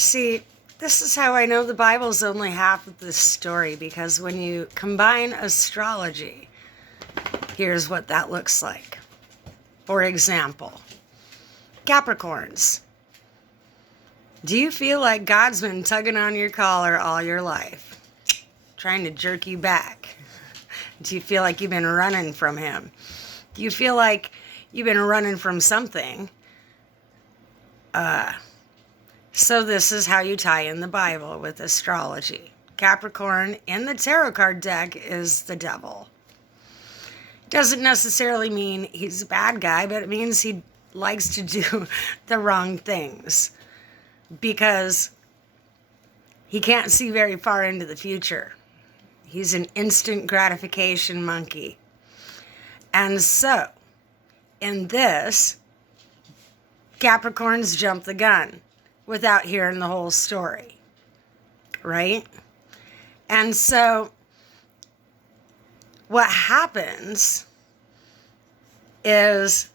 See, this is how I know the Bible's only half of the story, because when you combine astrology, here's what that looks like. For example, Capricorns. Do you feel like God's been tugging on your collar all your life, trying to jerk you back? Do you feel like you've been running from him? Do you feel like you've been running from something? So this is how you tie in the Bible with astrology. Capricorn in the tarot card deck is the devil. Doesn't necessarily mean he's a bad guy, but it means he likes to do the wrong things because he can't see very far into the future. He's an instant gratification monkey. And so, in this, Capricorns jump the gun without hearing the whole story, right? And so, what happens is,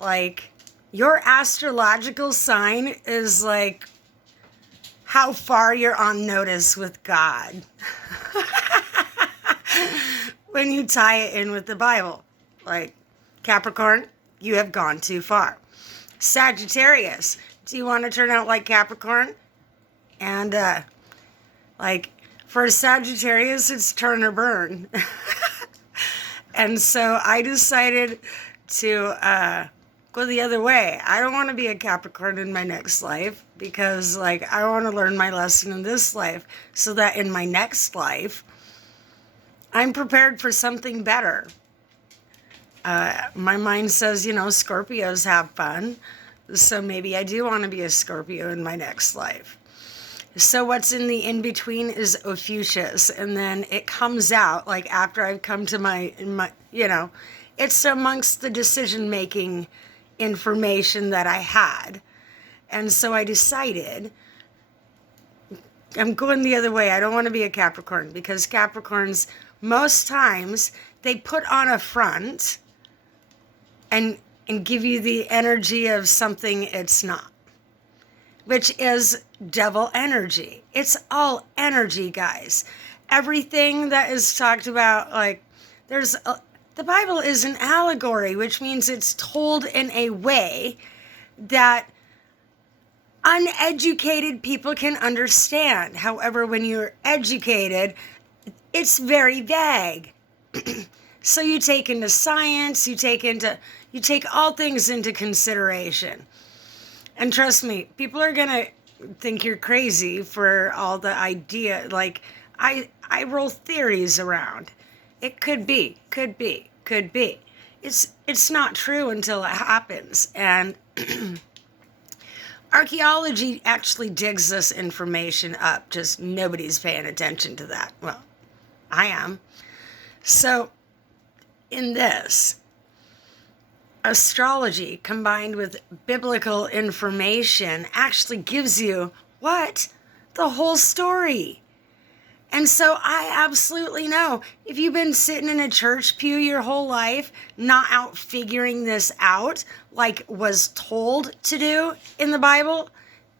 like, your astrological sign is like how far you're on notice with God when you tie it in with the Bible. Like, Capricorn, you have gone too far. Sagittarius, do you want to turn out like Capricorn? And, like, for Sagittarius, it's turn or burn. And so I decided to go the other way. I don't want to be a Capricorn in my next life because, like, I want to learn my lesson in this life so that in my next life, I'm prepared for something better. My mind says, Scorpios have fun. So maybe I do want to be a Scorpio in my next life. So what's in the in-between is Ophiuchus. And then it comes out, like, after I've come to my it's amongst the decision-making information that I had. And so I decided I'm going the other way. I don't want to be a Capricorn because Capricorns, most times, they put on a front and give you the energy of something it's not, which is devil energy. It's all energy, guys. Everything that is talked about, like, the Bible is an allegory, which means it's told in a way that uneducated people can understand. However, when you're educated, it's very vague. So you take into science, you take all things into consideration. And trust me, people are going to think you're crazy for all the idea. Like, I roll theories around. It could be. It's not true until it happens. And archaeology actually digs this information up. Just nobody's paying attention to that. Well, I am. So, in this, astrology combined with biblical information actually gives you what? The whole story. And so I absolutely know if you've been sitting in a church pew your whole life, not out figuring this out like was told to do in the Bible,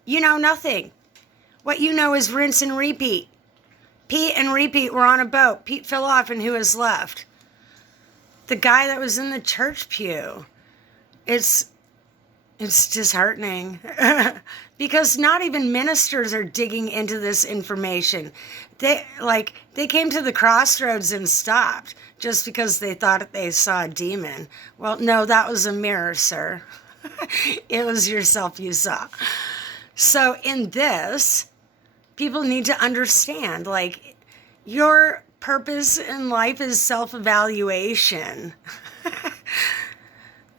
you know nothing. What you know is rinse and repeat. Pete and Repeat were on a boat. Pete fell off, and who is left? The guy that was in the church pew. It's disheartening because not even ministers are digging into this information. They came to the crossroads and stopped just because they thought they saw a demon. Well, no, that was a mirror, sir. It was yourself you saw. So in this, people need to understand, like, your purpose in life is self-evaluation.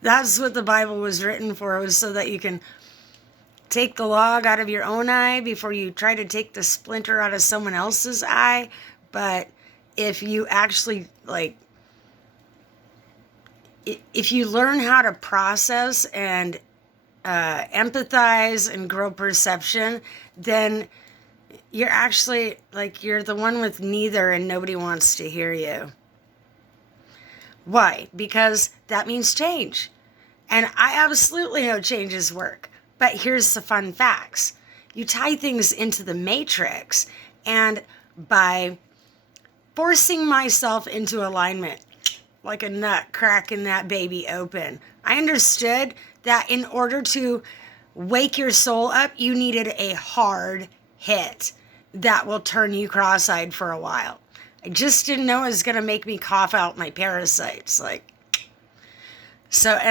That's what the Bible was written for, was so that you can take the log out of your own eye before you try to take the splinter out of someone else's eye. But if you actually, like, if you learn how to process and empathize and grow perception, then you're actually, like, you're the one with neither and nobody wants to hear you. Why? Because that means change. And I absolutely know changes work. But here's the fun facts. You tie things into the matrix, and by forcing myself into alignment, like a nut cracking that baby open, I understood that in order to wake your soul up, you needed a hard hit that will turn you cross-eyed for a while. I just didn't know it was going to make me cough out my parasites. And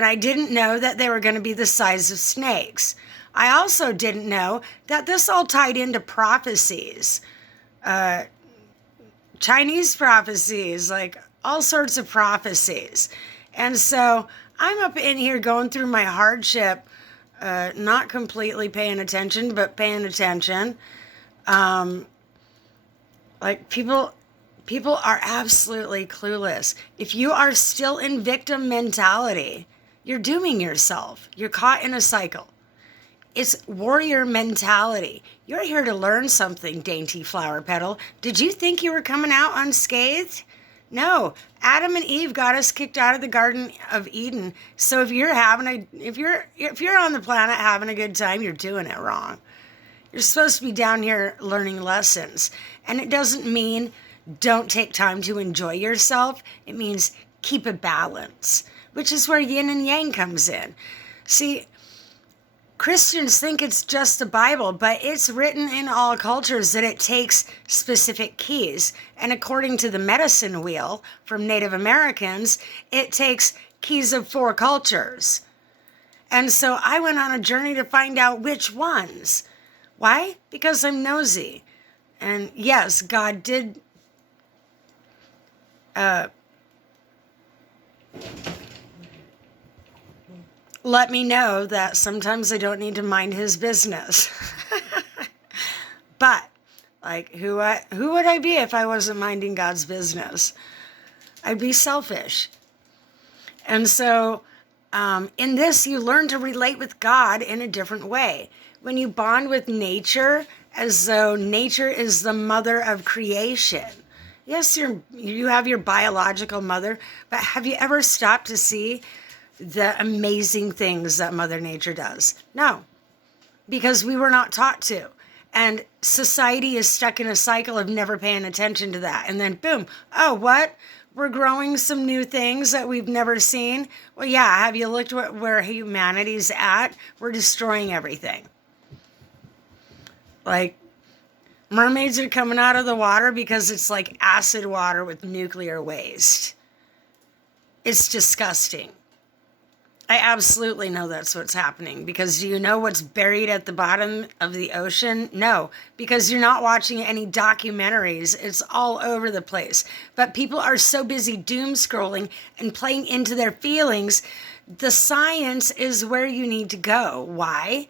I didn't know that they were going to be the size of snakes. I also didn't know that this all tied into prophecies. Chinese prophecies, like all sorts of prophecies. And so I'm up in here going through my hardship, not completely paying attention, but paying attention. People are absolutely clueless. If you are still in victim mentality, you're dooming yourself. You're caught in a cycle. It's warrior mentality. You're here to learn something, dainty flower petal. Did you think you were coming out unscathed? No. Adam and Eve got us kicked out of the Garden of Eden. So if you're on the planet having a good time, you're doing it wrong. You're supposed to be down here learning lessons. And it doesn't mean don't take time to enjoy yourself. It means keep a balance, which is where yin and yang comes in. See, Christians think it's just the Bible, but it's written in all cultures that it takes specific keys. And according to the medicine wheel from Native Americans, it takes keys of 4 cultures. And so I went on a journey to find out which ones. Why? Because I'm nosy. And yes, God did let me know that sometimes I don't need to mind his business. But, who would I be if I wasn't minding God's business? I'd be selfish. And so, in this, you learn to relate with God in a different way. When you bond with nature, as though nature is the mother of creation. Yes, you have your biological mother, but have you ever stopped to see the amazing things that Mother Nature does? No, because we were not taught to. And society is stuck in a cycle of never paying attention to that. And then boom, oh, what? We're growing some new things that we've never seen? Well, yeah, have you looked where humanity's at? We're destroying everything. Mermaids are coming out of the water because it's like acid water with nuclear waste. It's disgusting. I absolutely know that's what's happening, because do you know what's buried at the bottom of the ocean? No, because you're not watching any documentaries. It's all over the place. But people are so busy doom scrolling and playing into their feelings. The science is where you need to go. Why?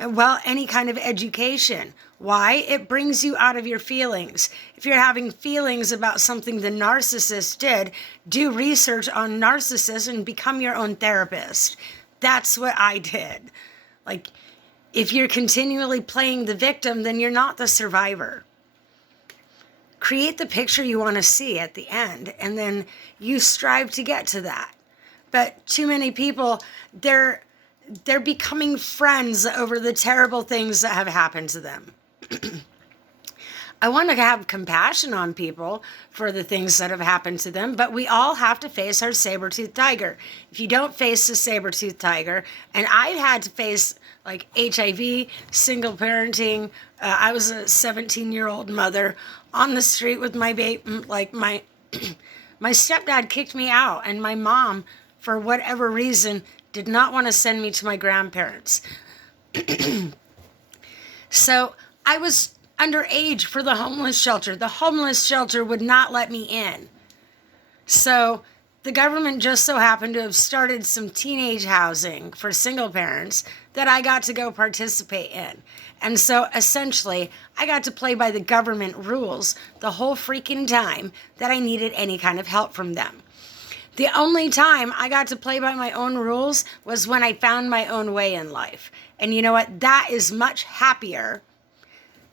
Well, any kind of education. Why? It brings you out of your feelings. If you're having feelings about something the narcissist did, do research on narcissists and become your own therapist. That's what I did. If you're continually playing the victim, then you're not the survivor. Create the picture you want to see at the end, and then you strive to get to that. But too many people, they're becoming friends over the terrible things that have happened to them. I want to have compassion on people for the things that have happened to them, but we all have to face our saber-toothed tiger. If you don't face the saber-toothed tiger, and I've had to face HIV, single parenting. I was a 17-year-old mother on the street with my baby. My stepdad kicked me out, and my mom, for whatever reason, did not want to send me to my grandparents. So I was underage for the homeless shelter. The homeless shelter would not let me in. So the government just so happened to have started some teenage housing for single parents that I got to go participate in. And so essentially, I got to play by the government rules the whole freaking time that I needed any kind of help from them. The only time I got to play by my own rules was when I found my own way in life. And you know what? That is much happier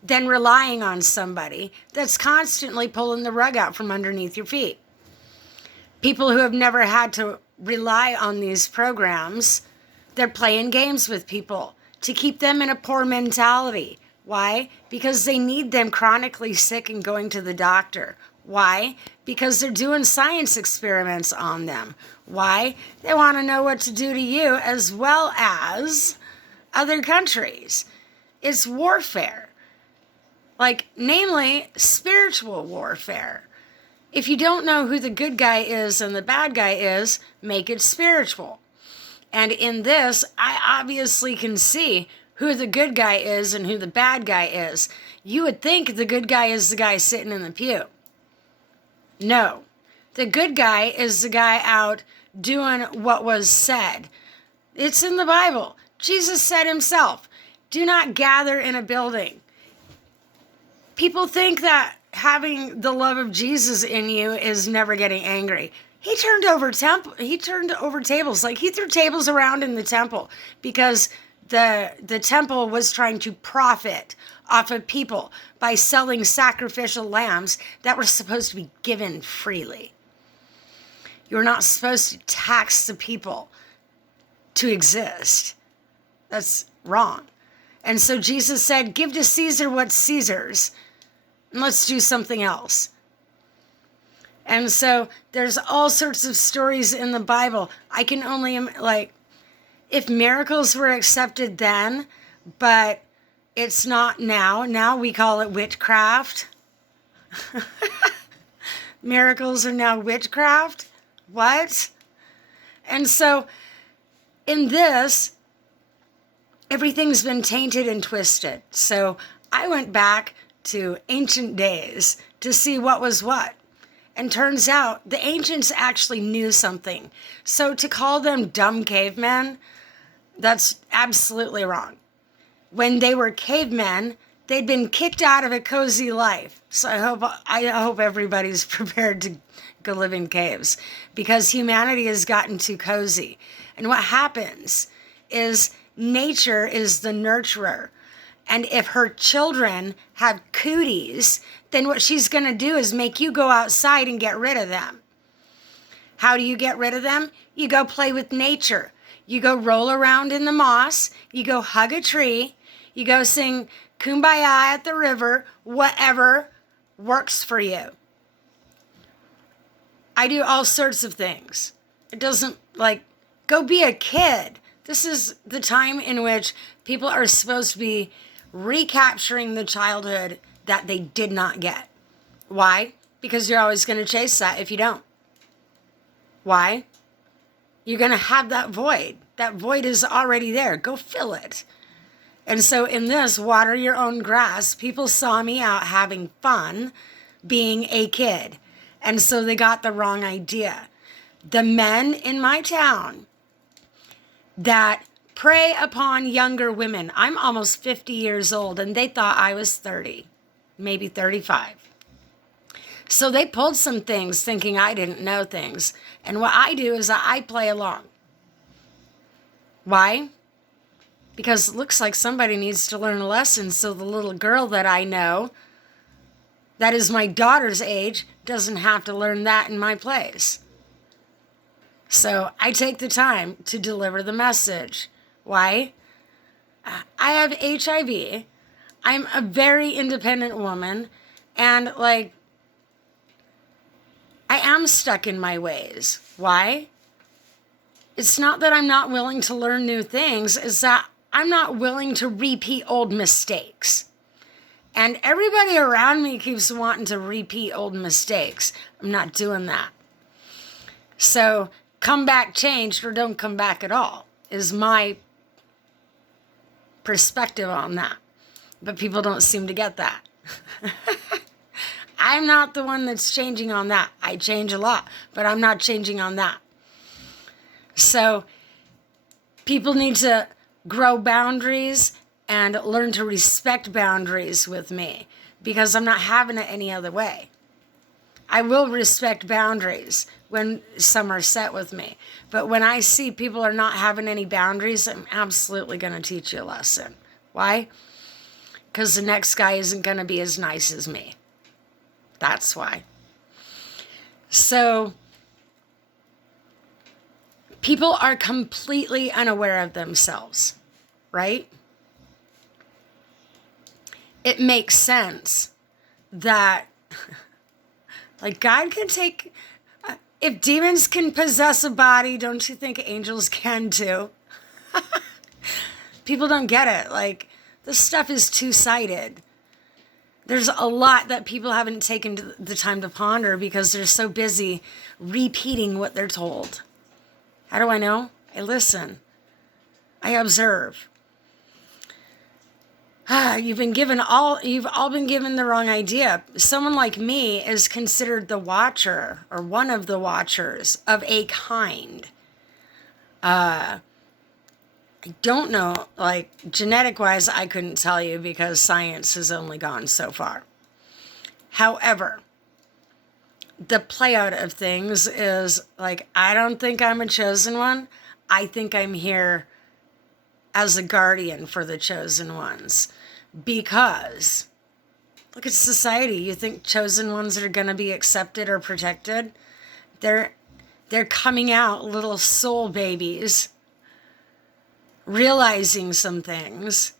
than relying on somebody that's constantly pulling the rug out from underneath your feet. People who have never had to rely on these programs, they're playing games with people to keep them in a poor mentality. Why? Because they need them chronically sick and going to the doctor. Why? Because they're doing science experiments on them. Why? They want to know what to do to you as well as other countries. It's warfare. Like, namely, spiritual warfare. If you don't know who the good guy is and the bad guy is, make it spiritual. And in this, I obviously can see who the good guy is and who the bad guy is. You would think the good guy is the guy sitting in the pew. No. The good guy is the guy out doing what was said. It's in the Bible. Jesus said himself, do not gather in a building. People think that having the love of Jesus in you is never getting angry. He turned over tables. Like, he threw tables around in the temple because the temple was trying to profit off of people by selling sacrificial lambs that were supposed to be given freely. You're not supposed to tax the people to exist. That's wrong. And so Jesus said, give to Caesar what's Caesar's, and let's do something else. And so there's all sorts of stories in the Bible. I can only, like, if miracles were accepted then, but it's not now. Now we call it witchcraft. Miracles are now witchcraft. What? And so in this, everything's been tainted and twisted. So I went back to ancient days to see what was what. And turns out the ancients actually knew something. So to call them dumb cavemen, that's absolutely wrong. When they were cavemen, they'd been kicked out of a cozy life. So I hope everybody's prepared to go live in caves, because humanity has gotten too cozy. And what happens is nature is the nurturer. And if her children have cooties, then what she's going to do is make you go outside and get rid of them. How do you get rid of them? You go play with nature. You go roll around in the moss. You go hug a tree. You go sing Kumbaya at the river. Whatever works for you. I do all sorts of things. It doesn't, like, go be a kid. This is the time in which people are supposed to be recapturing the childhood that they did not get. Why? Because you're always going to chase that if you don't. Why? You're going to have that void. That void is already there. Go fill it. And so in this, water your own grass, people saw me out having fun being a kid. And so they got the wrong idea. The men in my town that prey upon younger women. I'm almost 50 years old, and they thought I was 30, maybe 35. So they pulled some things thinking I didn't know things. And what I do is I play along. Why? Because it looks like somebody needs to learn a lesson, so the little girl that I know, that is my daughter's age, doesn't have to learn that in my place. So I take the time to deliver the message. Why? I have HIV. I'm a very independent woman. And, like, I am stuck in my ways. Why? It's not that I'm not willing to learn new things. It's that I'm not willing to repeat old mistakes. And everybody around me keeps wanting to repeat old mistakes. I'm not doing that. So come back changed or don't come back at all is my perspective on that. But people don't seem to get that. I'm not the one that's changing on that. I change a lot, but I'm not changing on that. So people need to grow boundaries and learn to respect boundaries with me, because I'm not having it any other way. I will respect boundaries when some are set with me. But when I see people are not having any boundaries, I'm absolutely going to teach you a lesson. Why? Because the next guy isn't going to be as nice as me. That's why. So people are completely unaware of themselves, right? it makes sense that, like, God can take, if demons can possess a body, don't you think angels can too? People don't get it. Like, this stuff is two-sided. There's a lot that people haven't taken the time to ponder because they're so busy repeating what they're told. How do I know? I listen. I observe. You've all been given the wrong idea. Someone like me is considered the watcher or one of the watchers of a kind. I don't know, like, genetic-wise, I couldn't tell you because science has only gone so far. However, the play out of things is, like, I don't think I'm a chosen one. I think I'm here as a guardian for the chosen ones. Because, look at society. You think chosen ones are going to be accepted or protected? They're coming out little soul babies, realizing some things,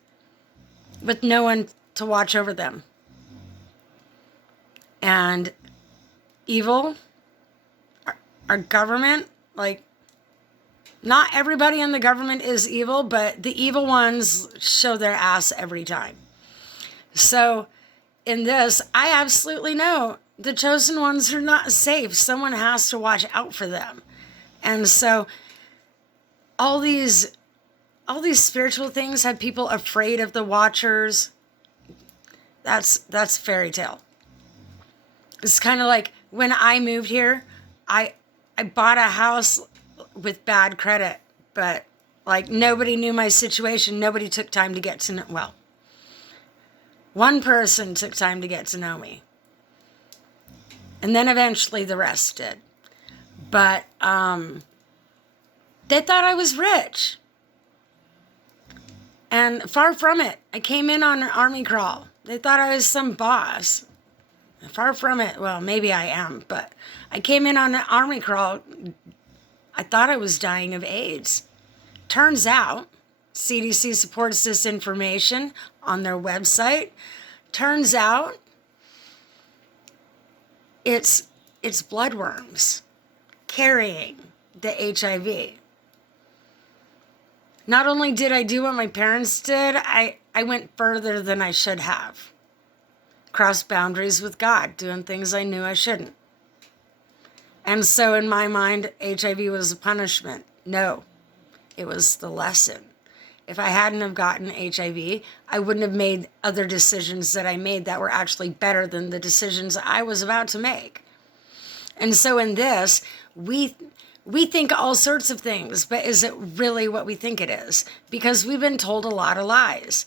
with no one to watch over them. And evil, our government, like, not everybody in the government is evil, but the evil ones show their ass every time. So in this, I absolutely know the chosen ones are not safe. Someone has to watch out for them. And so all these spiritual things have people afraid of the watchers. That's fairy tale. It's kind of like when I moved here, I bought a house with bad credit, but, like, nobody knew my situation. Nobody took time to get to know, well, one person took time to get to know me. And then eventually the rest did. But they thought I was rich. And far from it. I came in on an army crawl. They thought I was some boss. Far from it. Well, maybe I am, but I came in on an army crawl. I thought I was dying of AIDS. Turns out, CDC supports this information on their website. Turns out, it's bloodworms carrying the HIV. Not only did I do what my parents did, I went further than I should have. Crossed boundaries with God, doing things I knew I shouldn't. And so in my mind, HIV was a punishment. No, it was the lesson. If I hadn't have gotten HIV, I wouldn't have made other decisions that I made that were actually better than the decisions I was about to make. And so in this, we think all sorts of things, but is it really what we think it is? Because we've been told a lot of lies.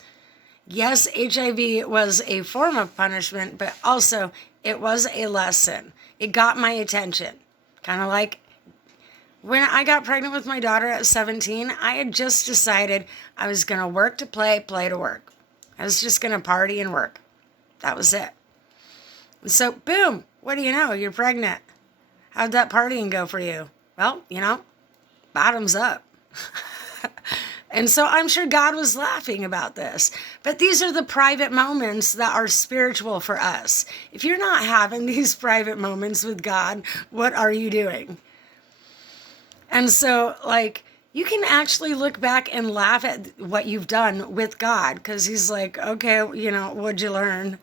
Yes, HIV was a form of punishment, but also it was a lesson. It got my attention. Kind of like when I got pregnant with my daughter at 17, I had just decided I was going to work to play, play to work. I was just going to party and work. That was it. And so, boom, what do you know? You're pregnant. How'd that partying go for you? Well, bottoms up. And so I'm sure God was laughing about this. But these are the private moments that are spiritual for us. If you're not having these private moments with God, what are you doing? And so, like, you can actually look back and laugh at what you've done with God. Because he's like, okay, what'd you learn?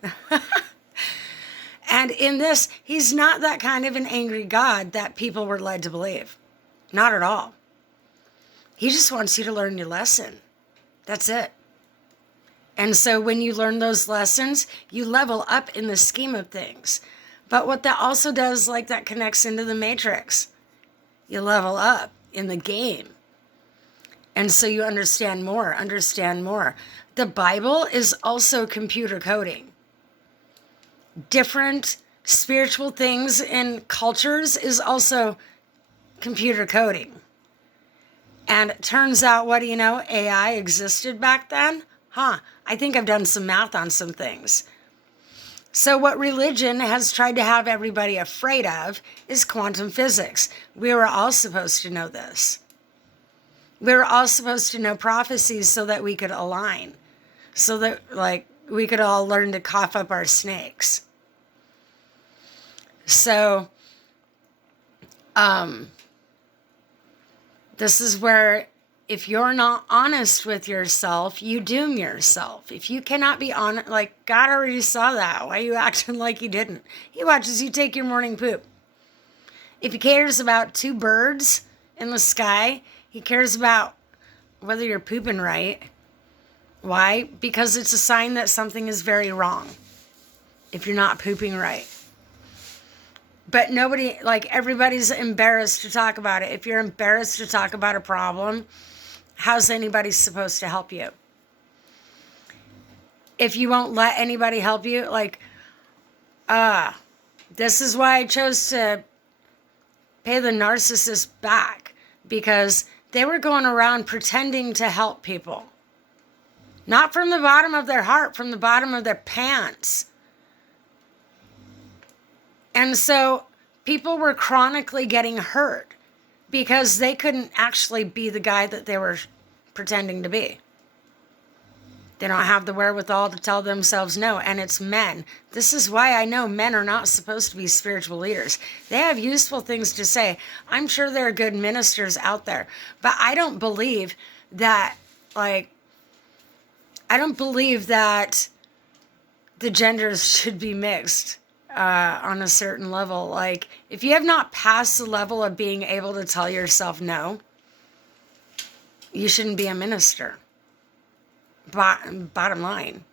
And in this, he's not that kind of an angry God that people were led to believe. Not at all. He just wants you to learn your lesson. That's it. And so when you learn those lessons, you level up in the scheme of things. But what that also does, like, that connects into the Matrix. You level up in the game. And so you understand more. The Bible is also computer coding. Different spiritual things in cultures is also computer coding. And it turns out, what do you know, AI existed back then? I think I've done some math on some things. So what religion has tried to have everybody afraid of is quantum physics. We were all supposed to know this. We were all supposed to know prophecies so that we could align. So that, like, we could all learn to cough up our snakes. So, this is where if you're not honest with yourself, you doom yourself. If you cannot be honest, like God already saw that. Why are you acting like he didn't? He watches you take your morning poop. If he cares about 2 birds in the sky, he cares about whether you're pooping right. Why? Because it's a sign that something is very wrong if you're not pooping right. But nobody, like everybody's embarrassed to talk about it. If you're embarrassed to talk about a problem, how's anybody supposed to help you? If you won't let anybody help you, like, this is why I chose to pay the narcissist back, because they were going around pretending to help people. Not from the bottom of their heart, from the bottom of their pants. And so people were chronically getting hurt because they couldn't actually be the guy that they were pretending to be. They don't have the wherewithal to tell themselves no. And it's men. This is why I know men are not supposed to be spiritual leaders. They have useful things to say. I'm sure there are good ministers out there. But I don't believe that, the genders should be mixed on a certain level. Like, if you have not passed the level of being able to tell yourself no, you shouldn't be a minister. Bottom line,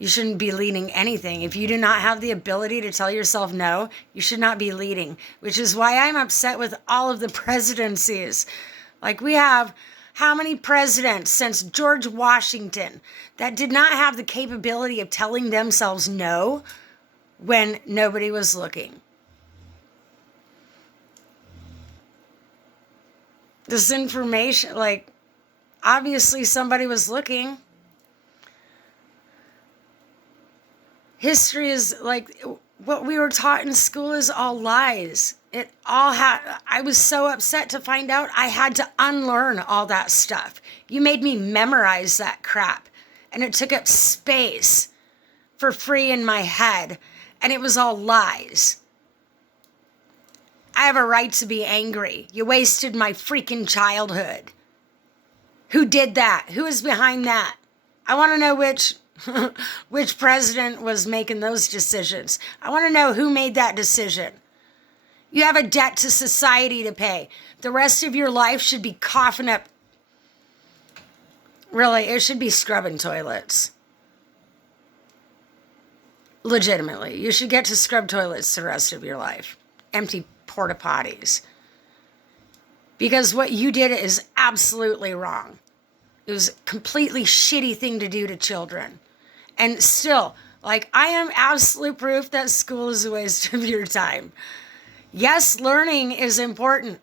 you shouldn't be leading anything. If you do not have the ability to tell yourself no, you should not be leading, which is why I'm upset with all of the presidencies. Like, we have how many presidents since George Washington that did not have the capability of telling themselves no when nobody was looking? This information, like, obviously somebody was looking. History is like what we were taught in school is all lies. I was so upset to find out I had to unlearn all that stuff. You made me memorize that crap, and it took up space for free in my head, and it was all lies. I have a right to be angry. You wasted my freaking childhood. Who did that? Who is behind that? I want to know which president was making those decisions. I want to know who made that decision. You have a debt to society to pay. The rest of your life should be coughing up. Really, it should be scrubbing toilets. Legitimately, you should get to scrub toilets the rest of your life. Empty porta potties. Because what you did is absolutely wrong. It was a completely shitty thing to do to children. And still, like, I am absolute proof that school is a waste of your time. Yes, learning is important.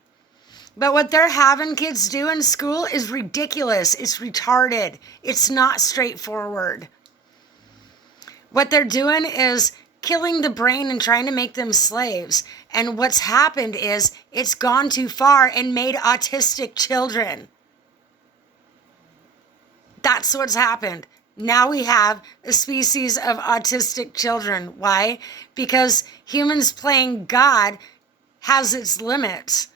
But what they're having kids do in school is ridiculous. It's retarded. It's not straightforward. What they're doing is killing the brain and trying to make them slaves. And what's happened is it's gone too far and made autistic children. That's what's happened. Now we have a species of autistic children. Why? Because humans playing God has its limits.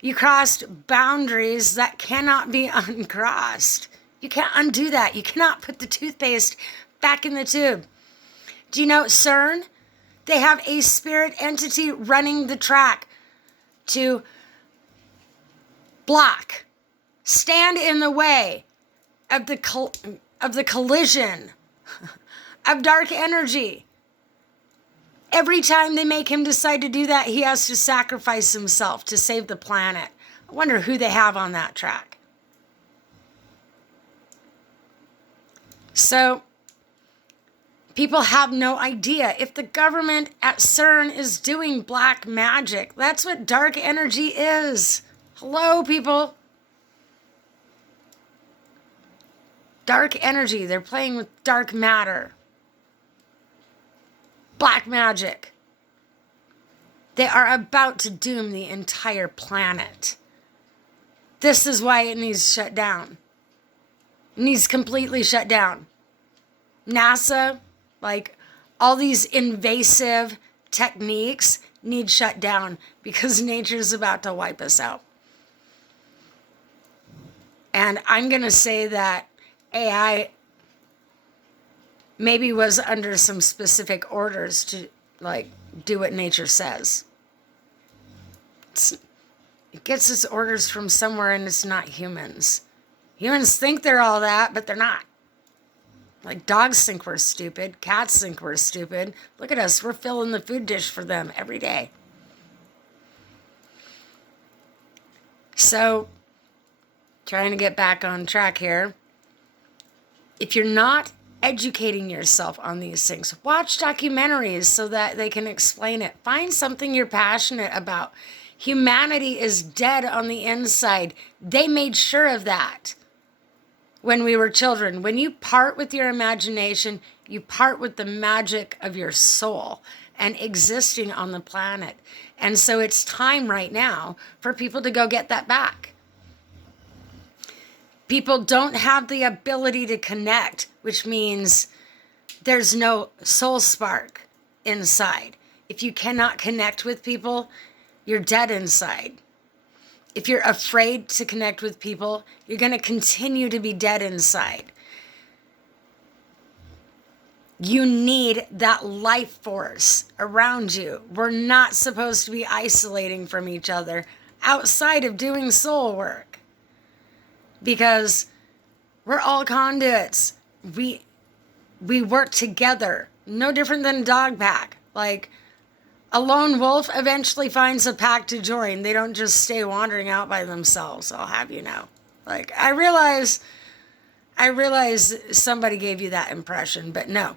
You crossed boundaries that cannot be uncrossed. You can't undo that. You cannot put the toothpaste back in the tube. Do you know CERN? They have a spirit entity running the track to block, stand in the way of the collision of dark energy. Every time they make him decide to do that, he has to sacrifice himself to save the planet. I wonder who they have on that track. So, people have no idea. If the government at CERN is doing black magic, that's what dark energy is. Hello, people. Dark energy. They're playing with dark matter. Black magic. They are about to doom the entire planet. This is why it needs shut down. It needs completely shut down. NASA, like all these invasive techniques need shut down because nature's about to wipe us out. And I'm going to say that AI maybe was under some specific orders to like do what nature says. It gets its orders from somewhere, and it's not humans. Humans think they're all that, but they're not. Like dogs think we're stupid. Cats think we're stupid. Look at us. We're filling the food dish for them every day. So, trying to get back on track here. If you're not educating yourself on these things, watch documentaries so that they can explain it. Find something you're passionate about. Humanity is dead on the inside. They made sure of that when we were children. When you part with your imagination, you part with the magic of your soul and existing on the planet. And so it's time right now for people to go get that back. People don't have the ability to connect, which means there's no soul spark inside. If you cannot connect with people, you're dead inside. If you're afraid to connect with people, you're going to continue to be dead inside. You need that life force around you. We're not supposed to be isolating from each other outside of doing soul work, because we're all conduits. We work together, no different than a dog pack. Like, a lone wolf eventually finds a pack to join. They don't just stay wandering out by themselves, I'll have you know. Like, I realize somebody gave you that impression, but no.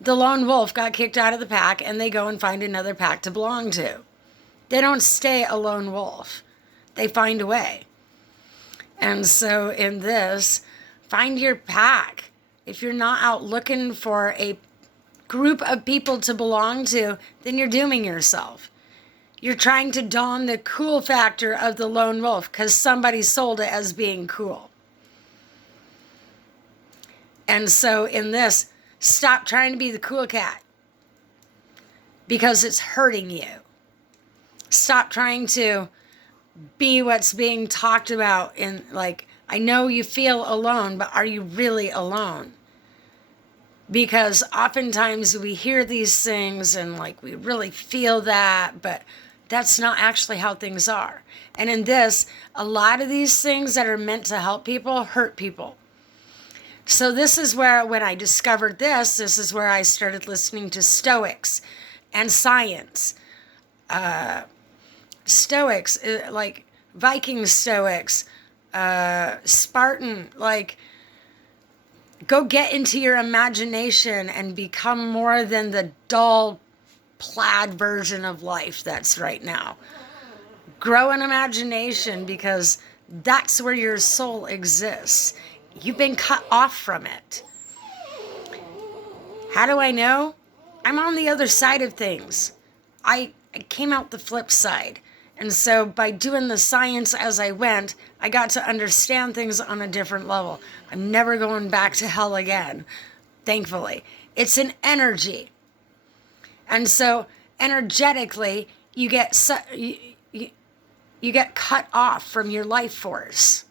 The lone wolf got kicked out of the pack, and they go and find another pack to belong to. They don't stay a lone wolf. They find a way. And so in this, find your pack. If you're not out looking for a group of people to belong to, then you're dooming yourself. You're trying to don the cool factor of the lone wolf because somebody sold it as being cool. And so in this, stop trying to be the cool cat because it's hurting you. Stop trying to be what's being talked about in, like, I know you feel alone, but are you really alone? Because oftentimes we hear these things and like we really feel that, but that's not actually how things are. And in this, a lot of these things that are meant to help people hurt people. So this is where, when I discovered this is where I started listening to Stoics and science. Stoics, like Viking Stoics, Spartan, like, go get into your imagination and become more than the dull, plaid version of life that's right now. Grow an imagination, because that's where your soul exists. You've been cut off from it. How do I know? I'm on the other side of things. I came out the flip side. And so by doing the science as I went, I got to understand things on a different level. I'm never going back to hell again, thankfully. It's an energy. And so energetically, you get cut off from your life force.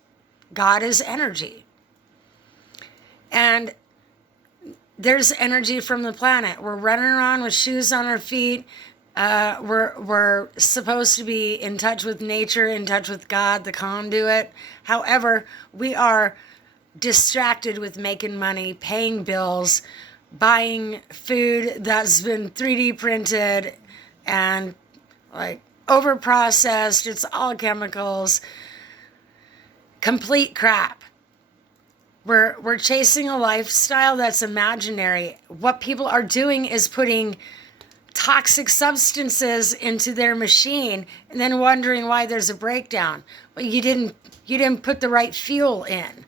God is energy. And there's energy from the planet. We're running around with shoes on our feet. We're supposed to be in touch with nature, in touch with God, the conduit. However, we are distracted with making money, paying bills, buying food that's been 3D printed and like overprocessed. It's all chemicals. Complete crap. We're chasing a lifestyle that's imaginary. What people are doing is putting toxic substances into their machine and then wondering why there's a breakdown. Well, you didn't put the right fuel in.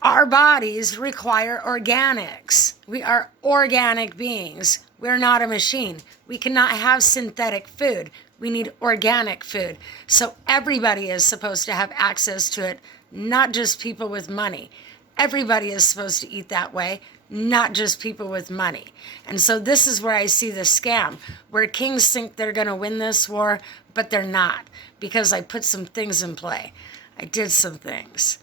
Our bodies require organics. We are organic beings. We're not a machine. We cannot have synthetic food. We need organic food. So everybody is supposed to have access to it, not just people with money. Everybody is supposed to eat that way, not just people with money. And so this is where I see the scam, where kings think they're going to win this war, but they're not, because I put some things in play. I did some things.